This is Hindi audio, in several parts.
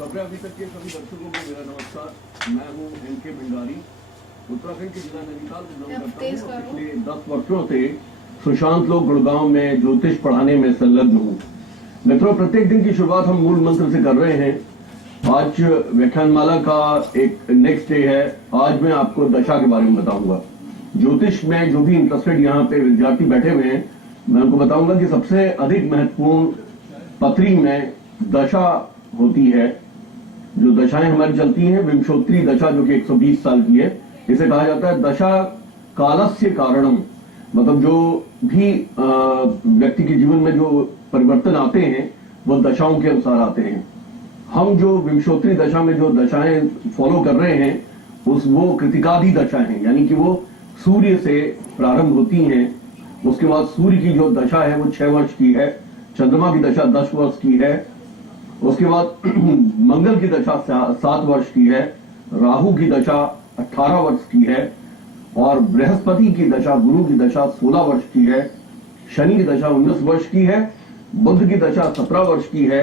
खबरें अभी तक के सभी दर्शकों को मेरा नमस्कार। मैं हूं एनके भंडारी, उत्तराखंड के जिला नैनीताल में बिलोंग करता हूं। पिछले 10 वर्षों से सुशांत लोक गुड़गांव में ज्योतिष पढ़ाने में संलग्न हूं। मित्रों, प्रत्येक दिन की शुरुआत हम मूल मंत्र से कर रहे हैं। आज व्याख्यानमाला का एक नेक्स्ट डे है। आज मैं आपको दशा के बारे में बताऊंगा। ज्योतिष में जो भी इंटरेस्टेड यहाँ पे विद्यार्थी बैठे हुए हैं, मैं उनको बताऊंगा कि सबसे अधिक महत्वपूर्ण पत्री में दशा होती है। जो दशाएं हमारी चलती हैं, विंशोत्तरी दशा जो कि 120 साल की है, इसे कहा जाता है दशा कालस्य कारणम। मतलब जो भी व्यक्ति के जीवन में जो परिवर्तन आते हैं वो दशाओं के अनुसार आते हैं। हम जो विंशोत्तरी दशा में जो दशाएं फॉलो कर रहे हैं वो कृतिकादि दशा है, यानी कि वो सूर्य से प्रारंभ होती हैं। उसके बाद सूर्य की जो दशा है वो 6 वर्ष की है, चंद्रमा की दशा 10 वर्ष की है, उसके बाद मंगल की दशा 7 वर्ष की है, राहु की दशा 18 वर्ष की है, और बृहस्पति की दशा, गुरु की दशा 16 वर्ष की है, शनि की दशा 19 वर्ष की है, बुध की दशा 17 वर्ष की है,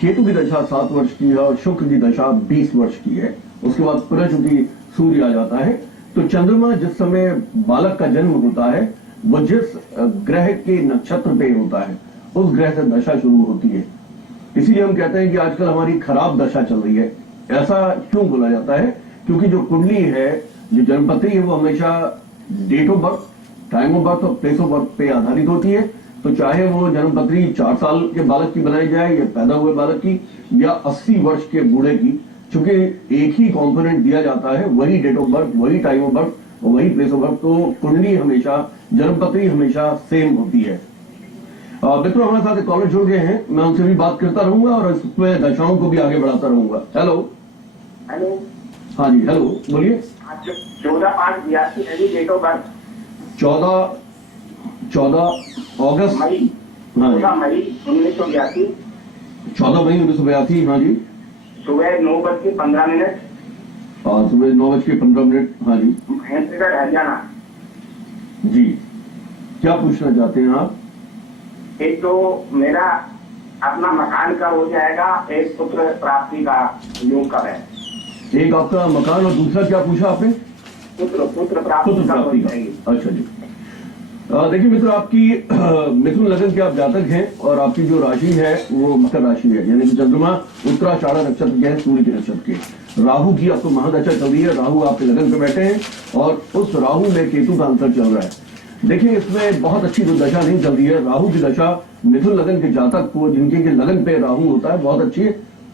केतु की दशा 7 वर्ष की है, और शुक्र की दशा 20 वर्ष की है। उसके बाद पुनः चूंकि सूर्य आ जाता है, तो चंद्रमा जिस समय बालक का जन्म होता है वो जिस ग्रह के नक्षत्र पे होता है उस ग्रह से दशा शुरू होती है। इसीलिए हम कहते हैं कि आजकल हमारी खराब दशा चल रही है। ऐसा क्यों बोला जाता है? क्योंकि जो कुंडली है, जो जन्मपत्री है, वो हमेशा date of birth, time of birth और प्लेस ऑफ बर्थ पे आधारित होती है। तो चाहे वो जन्मपत्री 4 साल के बालक की बनाई जाए या पैदा हुए बालक की या 80 वर्ष के बूढ़े की, चूंकि एक ही कॉम्पोनेंट दिया जाता है, वही डेट ऑफ बर्थ, वही टाइम ऑफ बर्थ और वही प्लेस ऑफ बर्थ, तो कुंडली हमेशा, जन्मपत्री हमेशा सेम होती है। मित्रों, हमारे साथ एक कॉलर जुड़ गए हैं, मैं उनसे भी बात करता रहूंगा और इसमें दशाओं को भी आगे बढ़ाता रहूंगा। Hello hello. हाँ जी, हेलो, बोलिए। 14/5/82 है जी डेट ऑफ बर्थ। 14 अगस्त, मई, हाँ 14 मई 1982, 14 मई 1982, हाँ जी, सुबह 9:15, सुबह 9:15, हाँ जी। महेंद्रगढ़ हरियाणा। जी, क्या पूछना चाहते हैं आप? एक तो मेरा अपना मकान का हो जाएगा, एक पुत्र प्राप्ति का योग कब है? एक आपका मकान और दूसरा क्या पूछा आपने? पुत्र प्राप्ति का हो जाएगी। अच्छा जी। देखिए मित्र, आपकी मिथुन लगन के आप जातक हैं और आपकी जो राशि है वो मकर राशि है, यानी कि चंद्रमा उत्तराषाढ़ा नक्षत्र के है, सूर्य के नक्षत्र के। राहु की आपको महादशा चल रही है, राहु आपके लगन पे बैठे हैं और उस राहु में केतु का अंतर चल रहा है। देखिए, इसमें बहुत अच्छी जो दशा नहीं चल रही है। राहु की दशा मिथुन लगन के जातक को, जिनके लगन पे राहु होता है, बहुत अच्छे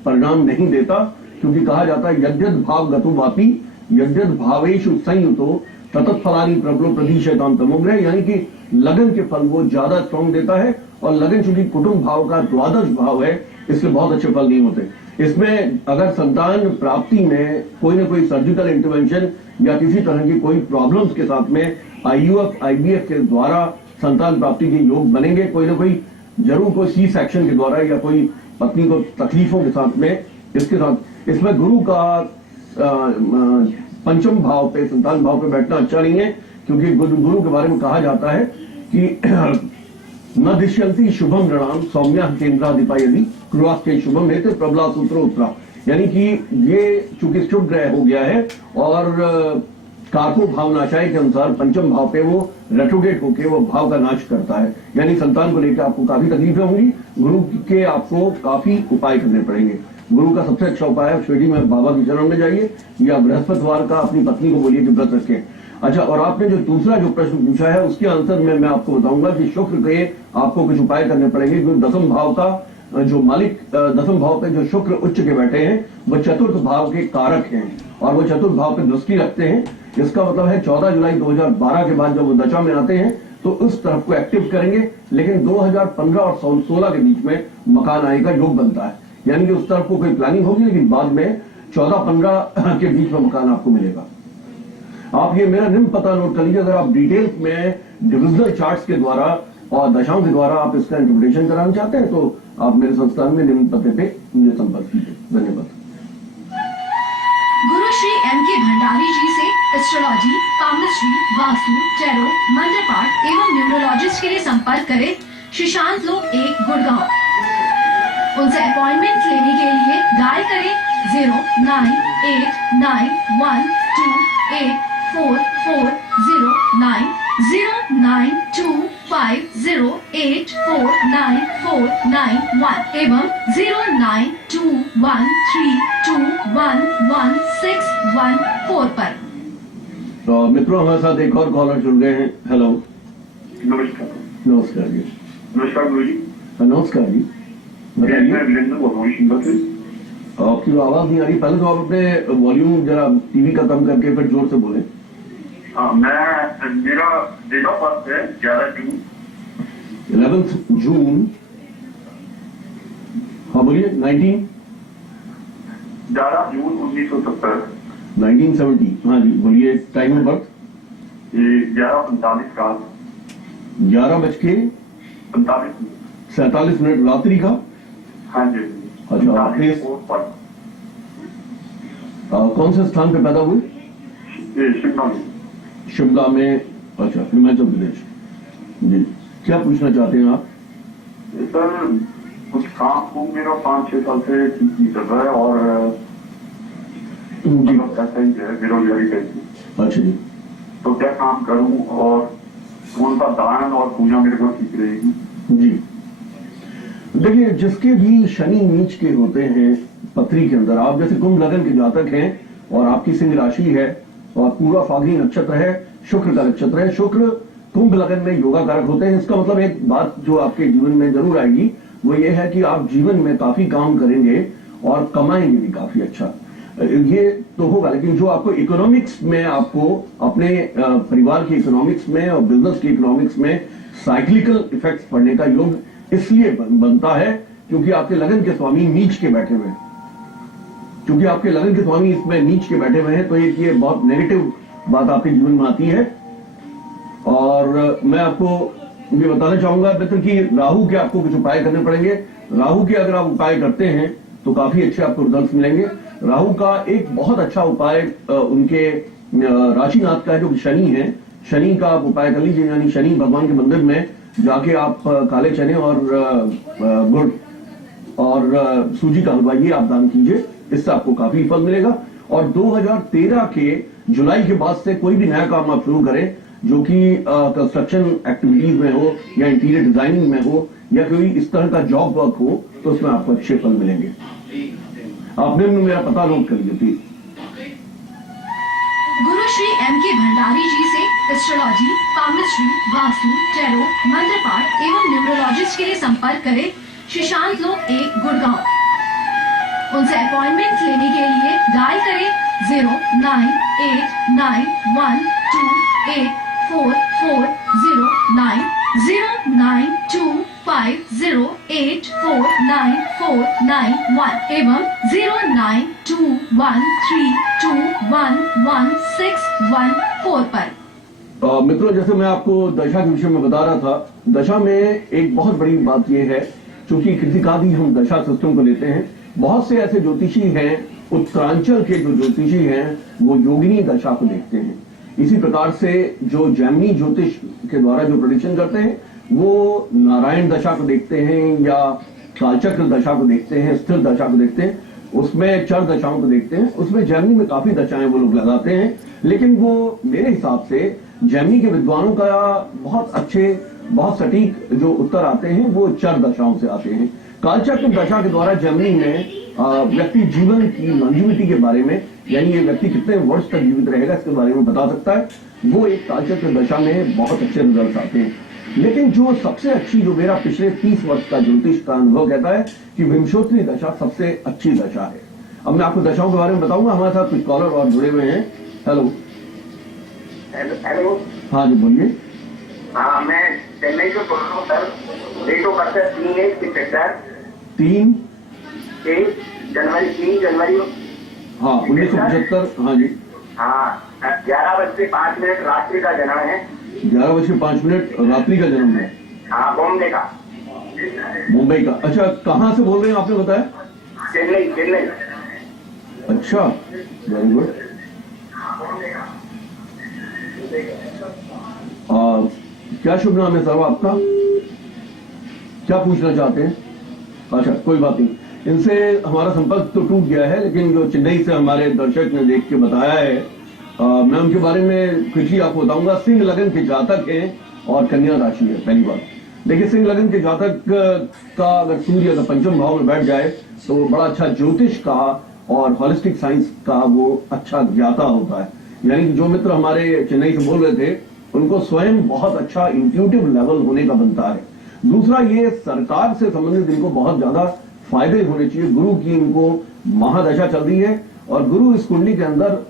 परिणाम नहीं देता, क्योंकि कहा जाता है यद्यद भाव गतो वापी यद्यद भावेषु संयुतो ततत् फलानि प्रबलो प्रदिशताम तमोग्रह, यानी कि लगन के फल वो ज्यादा स्ट्रॉन्ग देता है। और लगन चूंकि कुटुंब भाव का द्वादश भाव है, इसलिए बहुत अच्छे फल नहीं होते। इसमें अगर संतान प्राप्ति में कोई ना कोई सर्जिकल इंटरवेंशन या किसी तरह की कोई प्रॉब्लम्स के साथ में IUF IVF के द्वारा संतान प्राप्ति के योग बनेंगे, कोई ना कोई जरूर, कोई सी सेक्शन के द्वारा या कोई पत्नी को तकलीफों के साथ में। इसके साथ इसमें गुरु का पंचम भाव पे, संतान भाव पे बैठना अच्छा नहीं है, क्योंकि गुरु के बारे में कहा जाता है कि न दिश्यंती शुभम नृणाम सौम्या केंद्राधिपा यदि क्रुआस्ते शुभम हेतु प्रबला सूत्रो उत्तरा, यानी कि ये चूंकि शुभ ग्रह हो गया है और कारको भावनाशाय के अनुसार पंचम भाव पे वो रेट्रोगेट होके वो भाव का नाश करता है, यानी संतान को लेकर आपको काफी तकलीफें होंगी। गुरु के आपको काफी उपाय करने पड़ेंगे। गुरु का सबसे अच्छा उपाय है शिवजी में बाबा के चरण में जाइए, या बृहस्पतिवार का अपनी पत्नी को बोलिए कि व्रत रखें। अच्छा, और आपने जो दूसरा जो प्रश्न पूछा है उसके आंसर में मैं आपको बताऊंगा कि शुक्र के आपको कुछ उपाय करने पड़ेंगे, क्योंकि दसम भाव का जो मालिक, दसम भाव पे जो शुक्र उच्च के बैठे हैं वो चतुर्थ भाव के कारक हैं और वो चतुर्थ भाव पे दृष्टि रखते हैं। इसका मतलब है 14 जुलाई 2012 के बाद जब वो दशा में आते हैं तो उस तरफ को एक्टिव करेंगे, लेकिन 2015 और 2016 के बीच में मकान आने का योग बनता है, यानी कि उस तरफ को कोई प्लानिंग होगी, लेकिन बाद में 14-15 के बीच में मकान आपको मिलेगा। आप ये मेरा निम्न पता नोट कर लीजिए। अगर आप डिटेल में डिविजनल चार्ट्स के द्वारा और दशाओं के द्वारा आप इसका इंटरप्रिटेशन कराना चाहते हैं तो आप मेरे संस्थान में निम्न पते पे मुझे संपर्क कीजिए। धन्यवाद। गुरु श्री MK भंडारी जी से एस्ट्रोलॉजी, पामस्ट्री, वास्तु, टैरो, मंत्र पाठ एवं न्यूमरोलॉजिस्ट के लिए संपर्क करें सुशांत लोक 1 गुड़गांव। उनसे अपॉइंटमेंट लेने के लिए एवं 09213211614 पर। तो मित्रों हमारे साथ एक और कॉलर जुड़ गए हैं। हेलो, नमस्कार। नमस्कार जी। नमस्कार गुरु जी। नमस्कार जी, मैं बताइए। वीरेंद्र बोल रहा हूँ शिमला से। आपकी आवाज नहीं आ रही, पहले तो आप अपने वॉल्यूम जरा टीवी का कम करके फिर जोर से बोले। हाँ, मेरा डेट ऑफ बर्थ है 11 जून 11 जून। हाँ बोलिए। 1970। हाँ जी बोलिए। Time of birth? ये 11:45 का 11:45 रात्रि का। हाँ जी। अच्छा, 45 पर कौन से स्थान पे पैदा हुए? शिमला में। शिमला में। अच्छा, हिमाचल प्रदेश जी। क्या पूछना चाहते हैं आप? सर कुछ काम को मेरा 5-6 साल से ठीक नहीं चल रहा है और जी। मतलब ऐसा ही है, बेरोजगारी कैसी। अच्छा जी। तो क्या काम करूं और कौन सा दान और पूजा मेरे को ठीक रहेगी? जी देखिए, जिसके भी शनि नीच के होते हैं पत्री के अंदर, आप जैसे कुंभ लगन के जातक हैं और आपकी सिंह राशि है और पूरा फाल्गुनी नक्षत्र है, शुक्र का नक्षत्र है। शुक्र कुंभ लगन में योगा कारक होते हैं। इसका मतलब एक बात जो आपके जीवन में जरूर आएगी वो ये है कि आप जीवन में काफी काम करेंगे और कमाएंगे भी काफी अच्छा। ये तो होगा, लेकिन जो आपको इकोनॉमिक्स में, आपको अपने परिवार के इकोनॉमिक्स में और बिजनेस के इकोनॉमिक्स में साइक्लिकल इफेक्ट्स पड़ने का योग इसलिए बनता है क्योंकि आपके लगन के स्वामी नीच के बैठे हुए हैं। क्योंकि आपके लगन के स्वामी इसमें नीच के बैठे हुए हैं तो एक ये बहुत नेगेटिव बात आपके जीवन में आती है। और मैं आपको ये बताना चाहूंगा मित्र कि राहु के आपको कुछ उपाय करने पड़ेंगे। राहु के अगर आप उपाय करते हैं तो काफी अच्छे आपको रिजल्ट मिलेंगे। राहु का एक बहुत अच्छा उपाय उनके राशिनाथ का है जो शनि है। शनि का आप उपाय कर लीजिए, यानी शनि भगवान के मंदिर में जाके आप काले चने और गुड़ और सूजी का हलवा ये आप दान कीजिए, इससे आपको काफी फल मिलेगा। और 2013 के जुलाई के बाद से कोई भी नया काम आप शुरू करें जो कि कंस्ट्रक्शन एक्टिविटीज में हो या इंटीरियर डिजाइनिंग में हो या कोई इस तरह का जॉब वर्क हो तो उसमें आपको अच्छे फल मिलेंगे। आपने मेरा पता नोट कर लिया please. Guru Shri M.K. Bhandari जी से एस्ट्रोलॉजी, पामस्ट्री, वास्तु, टैरो, मंत्र पाठ एवं न्यूमरोलॉजिस्ट के लिए संपर्क करें शशांक लोक 1 गुड़गांव। उनसे अपॉइंटमेंट लेने के लिए डायल करें 09892284409 09250849491 एवं 09213211614 पर। मित्रों, जैसे मैं आपको दशा के विषय में बता रहा था, दशा में एक बहुत बड़ी बात यह है, चूंकि कृतिकादि हम दशा सिस्टम को लेते हैं, बहुत से ऐसे ज्योतिषी हैं, उत्तरांचल के जो ज्योतिषी हैं वो योगिनी दशा को देखते हैं। इसी प्रकार से जो जैमिनी ज्योतिष के द्वारा जो प्रेडिक्शन करते हैं वो नारायण दशा को देखते हैं या कालचक्र दशा को देखते हैं, स्थिर दशा को देखते हैं, उसमें चर दशाओं को देखते हैं। उसमें जैमिनी में काफी दशाएं वो लोग लगाते हैं, लेकिन वो मेरे हिसाब से जैमिनी के विद्वानों का बहुत अच्छे, बहुत सटीक जो उत्तर आते हैं वो चर दशाओं से आते हैं। कालचक्र दशा के द्वारा जैमिनी में व्यक्ति जीवन की लॉन्जिविटी के बारे में, यानी ये व्यक्ति कितने वर्ष तक जीवित रहेगा इसके बारे में बता सकता है। वो एक कालचक्र दशा में बहुत अच्छे रिजल्ट आते हैं। लेकिन जो सबसे अच्छी, जो मेरा पिछले 30 वर्ष का ज्योतिष का अनुभव कहता है कि विंशोत्तरी दशा सबसे अच्छी दशा है। अब मैं आपको दशाओं के बारे में बताऊंगा। हमारे साथ कुछ कॉलर और जुड़े हुए हैं। हेलो। हेलो। हाँ जी बोलिए। हाँ, मैं चेन्नई से बोल रहा हूँ सर। डेट ऑफ बर्थ है 3 जनवरी। हाँ 1975। हाँ जी। हाँ, 11:05 रात्रि का जन्म है। 11:05 रात्रि का जन्म है। हाँ, बॉम्बे का। मुंबई का। अच्छा, कहाँ से बोल रहे हैं आपने बताया? चेन्नई। अच्छा, वेरी गुड। क्या शुभ नाम है सर आपका? क्या पूछना चाहते हैं? अच्छा, कोई बात नहीं। इनसे हमारा संपर्क तो टूट गया है, लेकिन जो चेन्नई से हमारे दर्शक ने देख के बताया है, मैं उनके बारे में क्विकली आपको बताऊंगा। सिंह लगन के जातक हैं और कन्या राशि है। पहली बात देखिए, सिंह लगन के जातक का अगर सूर्य अगर पंचम भाव में बैठ जाए तो बड़ा अच्छा ज्योतिष का और हॉलिस्टिक साइंस का वो अच्छा ज्ञाता होता है। यानी कि जो मित्र हमारे चेन्नई से बोल रहे थे, उनको स्वयं बहुत अच्छा इंट्यूटिव लेवल होने का बनता है। दूसरा, ये सरकार से संबंधित इनको बहुत ज्यादा फायदे होने चाहिए। गुरु की इनको महादशा चल रही है और गुरु इस कुंडली के अंदर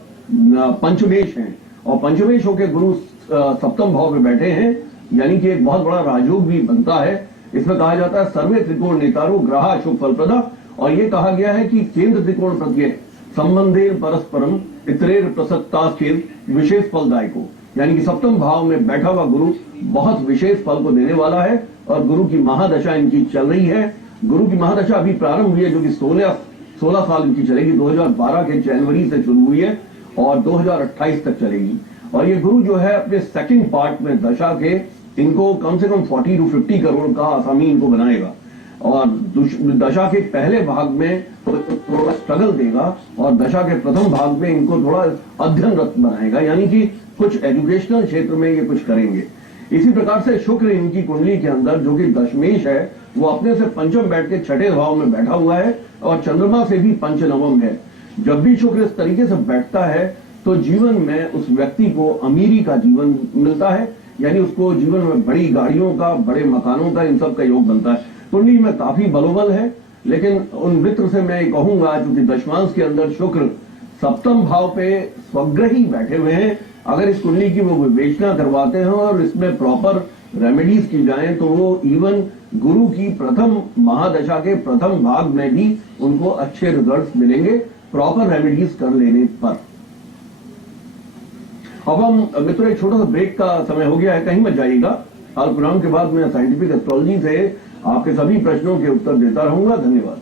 पंचमेश हैं और पंचमेश होकर गुरु सप्तम भाव में बैठे हैं, यानी कि एक बहुत बड़ा राजयोग भी बनता है। इसमें कहा जाता है सर्वे त्रिकोण नेतारो ग्रहा शुभ फलप्रदा, और ये कहा गया है कि केंद्र त्रिकोण प्रत्यय संबंधे परस्परम इतरेर प्रसक्तास्केल विशेष फलदायको, यानी कि सप्तम भाव में बैठा हुआ गुरु बहुत विशेष फल को देने वाला है और गुरु की महादशा इनकी चल रही है। गुरु की महादशा अभी प्रारंभ हुई है, जो कि 16 साल इनकी चलेगी। 2012 के जनवरी से शुरू हुई है और 2028 तक चलेगी। और ये गुरु जो है अपने सेकंड पार्ट में दशा के इनको कम से कम 40 to 50 करोड़ का आसामी इनको बनाएगा और दशा के पहले भाग में थोड़ा स्ट्रगल देगा और दशा के प्रथम भाग में इनको थोड़ा अध्ययनरत बनाएगा, यानी कि कुछ एजुकेशनल क्षेत्र में ये कुछ करेंगे। इसी प्रकार से शुक्र इनकी कुंडली के अंदर जो कि दशमेश है, वो अपने से पंचम बैठ के छठे भाव में बैठा हुआ है और चंद्रमा से भी पंचनवम है। जब भी शुक्र इस तरीके से बैठता है तो जीवन में उस व्यक्ति को अमीरी का जीवन मिलता है, यानी उसको जीवन में बड़ी गाड़ियों का, बड़े मकानों का, इन सब का योग बनता है। कुंडली में काफी बलोबल है, लेकिन उन मित्र से मैं कहूंगा क्योंकि दशमांश के अंदर शुक्र सप्तम भाव पे स्वग्रही बैठे हुए हैं, अगर इस कुंडली की वो विवेचना करवाते हैं और इसमें प्रॉपर रेमेडीज की जाएं तो वो इवन गुरु की प्रथम महादशा के प्रथम भाग में भी उनको अच्छे रिजल्ट्स मिलेंगे प्रॉपर रेमेडीज कर लेने पर। अब हम मित्रों एक छोटा सा ब्रेक का समय हो गया है, कहीं मत जाइएगा। अल्पविराम के बाद मैं साइंटिफिक एस्ट्रोलॉजी से आपके सभी प्रश्नों के उत्तर देता रहूंगा। धन्यवाद।